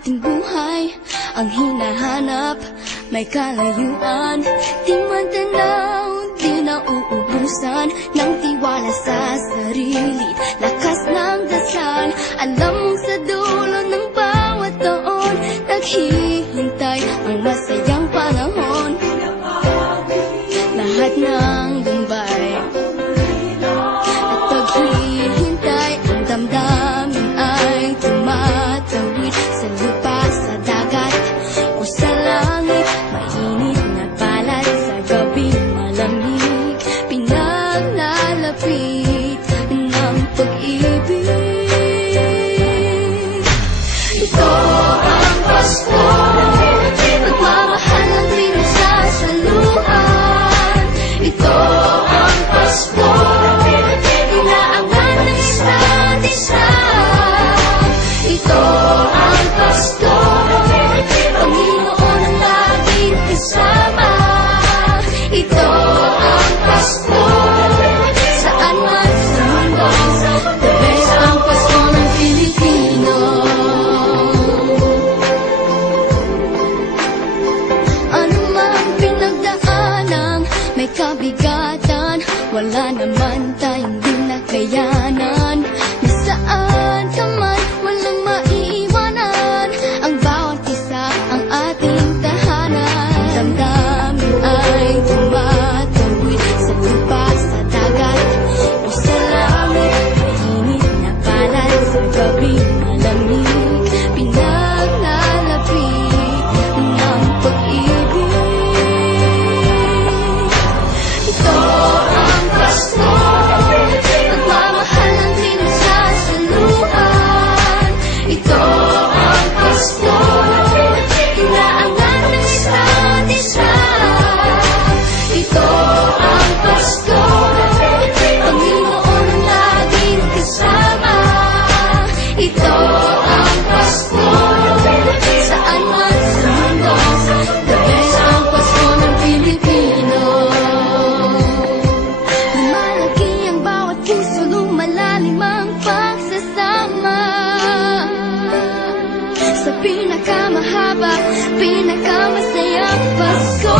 ating buhay ang hinahanap, may kalayuan. Di man tanaw, di na uubusan ng tiwala sa sarili, lakas ng dasal. Alam mong sa dulo ng bawat taon, naghihintay ang masayang panahon. Lahat ng Bombay at paghihintay, ang damdamin ay tumatawid sa lupa, sa dagat o sa langit. Mainit na palad sa gabi, malamig, pinaglalapit ng pag-ibig. Ito ang Pasko, nagmamahal ng pinagsasaluhan. Ito ang Pasko, inaangan ng isa't isa. Ito ang Pasko, Panginoon ang laging kasama. Ito ang Pasko, saan man sa mundo, the best ang Pasko ng Pilipino. Ano mang pinagdaanan, may kabigatan, wala naman tayong di nakayanan. Nasaan ka man, walang maiiwanan, ang bawat isa ang ating tahanan. Damdamin ay tumatawid sa lupa, sa dagat o sa langit. Mainit na palad sa gabi, malamig, pinaglalapit ng pag-ibig. Ito ang Pasko, nagmamahal ng pinagsasaluhan. Ito ang Pasko, inaangan ng isa't isa. Ito ang Pasko, Panginoon ang laging kasama. Ito ang Pasko, saan man sa mundo, the best ang Pasko ng Pilipino. Lumalaki ang bawat puso, lumalalim ang pagsasama. Sa pinakamahaba, pinakamasayang Pasko.